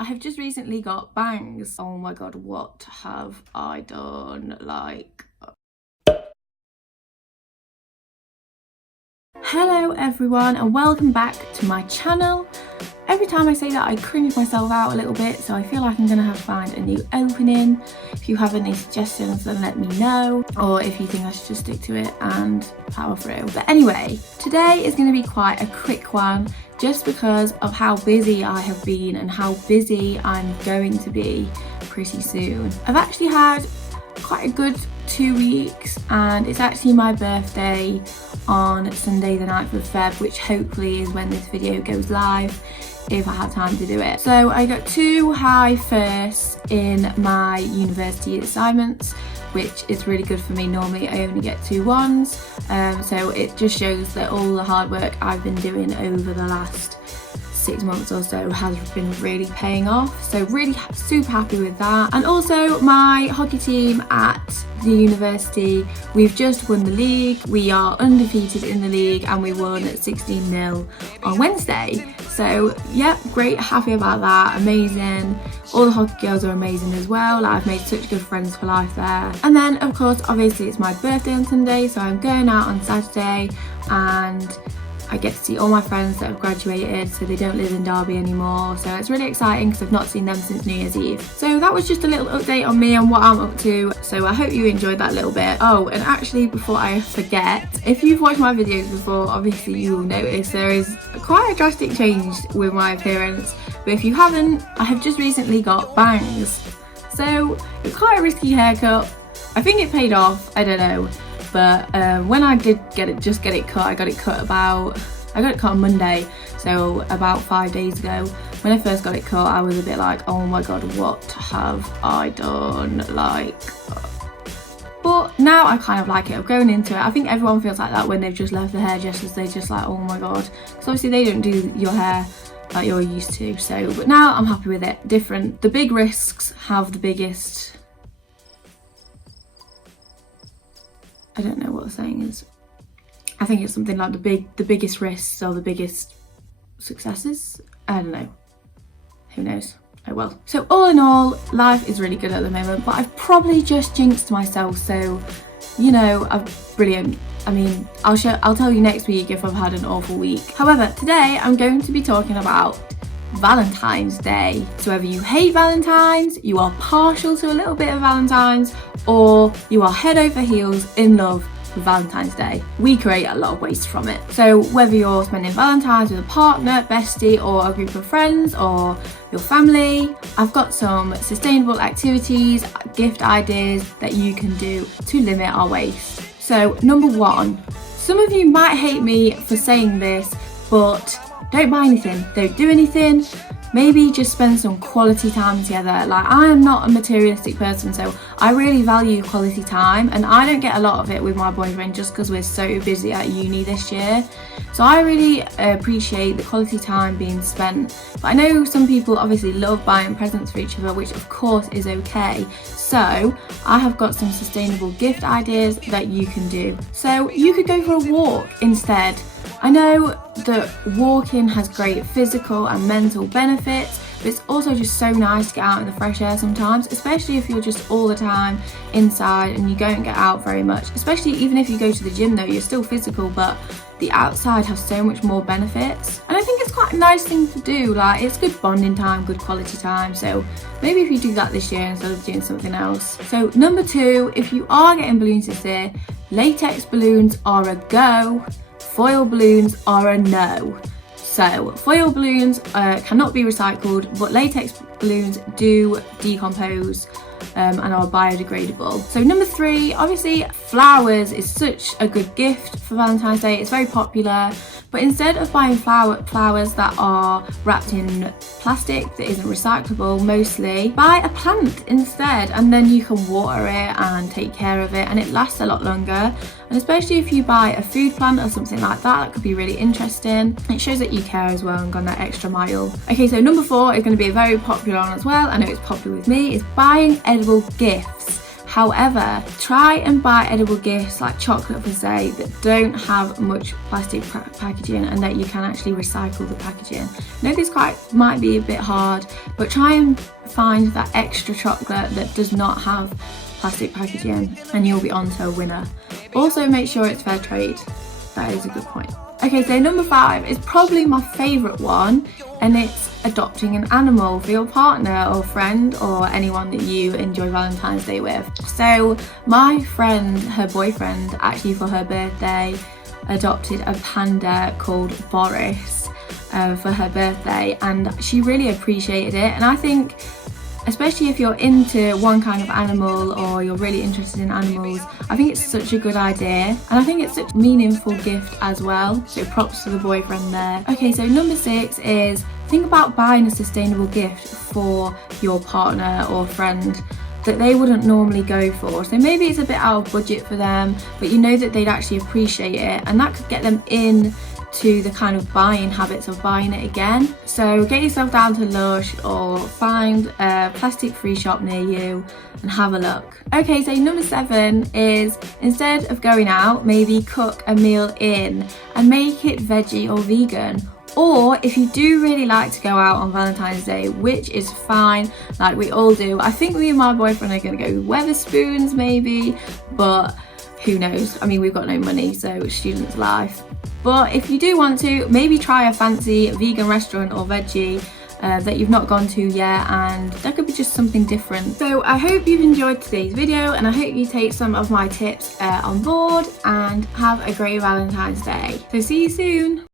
I have just recently got bangs. Oh my god, what have I done? Hello everyone and welcome back to my channel. Every time I say that I cringe myself out a little bit, so I feel like I'm gonna have to find a new opening. If you have any suggestions then let me know, or if you think I should just stick to it and power through. But anyway, today is going to be quite a quick one just because of how busy I have been and how busy I'm going to be pretty soon. I've actually had quite a good 2 weeks and it's actually my birthday on Sunday the 9th of Feb, which hopefully is when this video goes live if I have time to do it. So I got 2 high firsts in my university assignments, which is really good for me. Normally I only get 2 1s, so it just shows that all the hard work I've been doing over the last 6 months or so has been really paying off, so really super happy with that. And also my hockey team at the university, we've just won the league. We are undefeated in the league and we won 16-0 on Wednesday, so yeah, great, happy about that, amazing. All the hockey girls are amazing as well. I've made such good friends for life there. And then of course obviously it's my birthday on Sunday, so I'm going out on Saturday and I get to see all my friends that have graduated, so they don't live in Derby anymore, so it's really exciting because I've not seen them since New Year's Eve. So that was just a little update on me and what I'm up to, so I hope you enjoyed that little bit. Oh, and actually before I forget, if you've watched my videos before, obviously you will notice there is quite a drastic change with my appearance, but if you haven't, I have just recently got bangs. So it's quite a risky haircut. I think it paid off, I don't know. But when I did get it cut, I got it cut on Monday, so about 5 days ago. When I first got it cut, I was a bit like, oh my god, what have I done? But now I kind of like it. I've grown into it. I think everyone feels like that when they've just left the hairdressers. They're just like, oh my god, because obviously they don't do your hair like you're used to. So, but now I'm happy with it. Different. The big risks have the biggest, I don't know what the saying is. I think it's something like the biggest risks or the biggest successes. I don't know. Who knows? Oh well. So all in all, life is really good at the moment, but I've probably just jinxed myself. So, you know, I'm brilliant. I mean, I'll tell you next week if I've had an awful week. However, today I'm going to be talking about Valentine's Day. So whether you hate Valentines, you are partial to a little bit of Valentines, or you are head over heels in love with Valentine's Day, we create a lot of waste from it. So whether you're spending Valentine's with a partner, bestie, or a group of friends, or your family, I've got some sustainable activities, gift ideas that you can do to limit our waste. So number 1, some of you might hate me for saying this, but don't buy anything, don't do anything, maybe just spend some quality time together. Like, I am not a materialistic person, so I really value quality time, and I don't get a lot of it with my boyfriend just because we're so busy at uni this year. So I really appreciate the quality time being spent. But I know some people obviously love buying presents for each other, which of course is okay. So I have got some sustainable gift ideas that you can do. So you could go for a walk instead. I know that walking has great physical and mental benefits, but it's also just so nice to get out in the fresh air sometimes, especially if you're just all the time inside and you don't get out very much. Especially even if you go to the gym though, you're still physical, but the outside has so much more benefits. And I think it's quite a nice thing to do, like it's good bonding time, good quality time. So maybe if you do that this year instead of doing something else. So number 2, if you are getting balloons this year, latex balloons are a go. Foil balloons are a no. So foil balloons cannot be recycled, but latex balloons do decompose and are biodegradable. So number 3, obviously flowers is such a good gift for Valentine's Day. It's very popular, but instead of buying flowers that are wrapped in plastic that isn't recyclable, mostly buy a plant instead, and then you can water it and take care of it and it lasts a lot longer. And especially if you buy a food plant or something like that, that could be really interesting. It shows that you care as well and gone that extra mile. Okay, so number 4 is going to be a very popular one as well. I know it's popular with me, is buying edible gifts. However, try and buy edible gifts like chocolate for say that don't have much plastic packaging and that you can actually recycle the packaging. I know this might be a bit hard, but try and find that extra chocolate that does not have plastic packaging and you'll be on to a winner. Also make sure it's fair trade. That is a good point. Okay, so number 5 is probably my favourite one, and it's adopting an animal for your partner or friend or anyone that you enjoy Valentine's Day with. So my friend, her boyfriend, actually for her birthday adopted a panda called Boris for her birthday, and she really appreciated it. And I think, especially if you're into one kind of animal or you're really interested in animals, I think it's such a good idea, and I think it's such a meaningful gift as well. So props to the boyfriend there. Okay, so number 6 is think about buying a sustainable gift for your partner or friend that they wouldn't normally go for. So maybe it's a bit out of budget for them, but you know that they'd actually appreciate it, and that could get them in to the kind of buying habits of buying it again. So get yourself down to Lush or find a plastic free shop near you and have a look. Okay, so number 7 is instead of going out, maybe cook a meal in and make it veggie or vegan. Or if you do really like to go out on Valentine's Day, which is fine, like we all do. I think me and my boyfriend are gonna go Wetherspoons maybe, but who knows? I mean, we've got no money, so it's student's life. But if you do want to, maybe try a fancy vegan restaurant or veggie that you've not gone to yet, and that could be just something different. So I hope you've enjoyed today's video, and I hope you take some of my tips on board and have a great Valentine's Day. So see you soon.